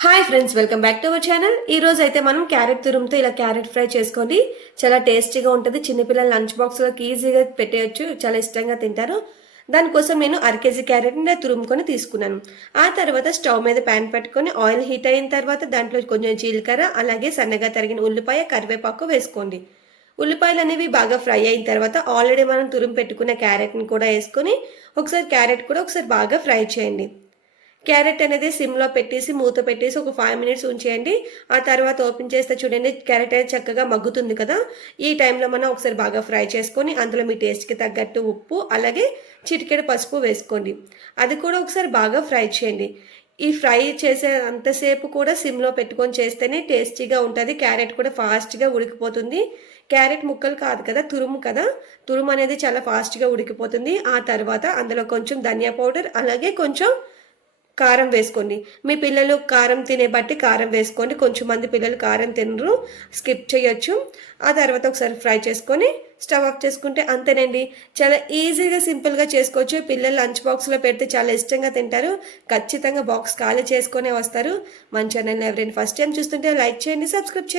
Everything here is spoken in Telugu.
Hi friends, welcome back to our channel. ఈ రోజు అయితే మనం క్యారెట్ తురుముతో ఇలా క్యారెట్ ఫ్రై చేసుకోండి. చాలా టేస్టీగా ఉంటుంది. చిన్నపిల్లల లంచ్ బాక్స్లోకి ఈజీగా పెట్టేయచ్చు. చాలా ఇష్టంగా తింటారు. దానికోసం నేను అరకేజీ క్యారెట్ని తురుముకొని తీసుకున్నాను. ఆ తర్వాత స్టవ్ మీద ప్యాన్ పెట్టుకొని ఆయిల్ హీట్ అయిన తర్వాత దాంట్లో కొంచెం జీలకర్ర, అలాగే సన్నగా తరిగిన ఉల్లిపాయ, కరివేపాకు వేసుకోండి. ఉల్లిపాయలు అనేవి బాగా ఫ్రై అయిన తర్వాత ఆల్రెడీ మనం తురుము పెట్టుకున్న క్యారెట్ని కూడా వేసుకొని ఒకసారి క్యారెట్ కూడా ఒకసారి బాగా ఫ్రై చేయండి. క్యారెట్ అనేది సిమ్‌లో పెట్టేసి, మూత పెట్టేసి ఒక 5 మినిట్స్ ఉంచేయండి. ఆ తర్వాత ఓపెన్ చేస్తే చూడండి క్యారెట్ అనేది చక్కగా మగ్గుతుంది కదా! ఈ టైంలో మనం ఒకసారి బాగా ఫ్రై చేసుకొని, అందులో మీ టేస్ట్‌కి తగ్గట్టు ఉప్పు, అలాగే చిటికెడు పసుపు వేసుకోండి. అది కూడా ఒకసారి బాగా ఫ్రై చేయండి. ఈ ఫ్రై చేసే అంతసేపు కూడా సిమ్‌లో పెట్టుకొని చేస్తేనే టేస్టీగా ఉంటది. క్యారెట్ కూడా ఫాస్ట్‌గా ఉడికిపోతుంది. క్యారెట్ ముక్కలు కాదు కదా! తురుము కదా! తురుము అనేది చాలా ఫాస్ట్‌గా ఉడికిపోతుంది. ఆ తర్వాత అందులో కొంచెం ధనియా పౌడర్, అలాగే కొంచెం కారం వేసుకోండి. మీ పిల్లలు కారం తినే బట్టి కారం వేసుకోండి. కొంచెం మంది పిల్లలు కారం తినరు. స్కిప్ చేయొచ్చు. ఆ తర్వాత ఒకసారి ఫ్రై చేసుకొని స్టవ్ ఆఫ్ చేసుకుంటే అంతేనండి. చాలా ఈజీగా, సింపుల్‌గా చేసుకోవచ్చు. పిల్లలు లంచ్ బాక్స్‌లో పెడితే చాలా ఇష్టంగా తింటారు. ఖచ్చితంగా బాక్స్ ఖాళీ చేసుకొనే వస్తారు. మన ఛానల్‌ని ఎవరైనా ఫస్ట్ టైమ్ చూస్తుంటే లైక్ చేయండి, సబ్స్క్రైబ్ చేయండి.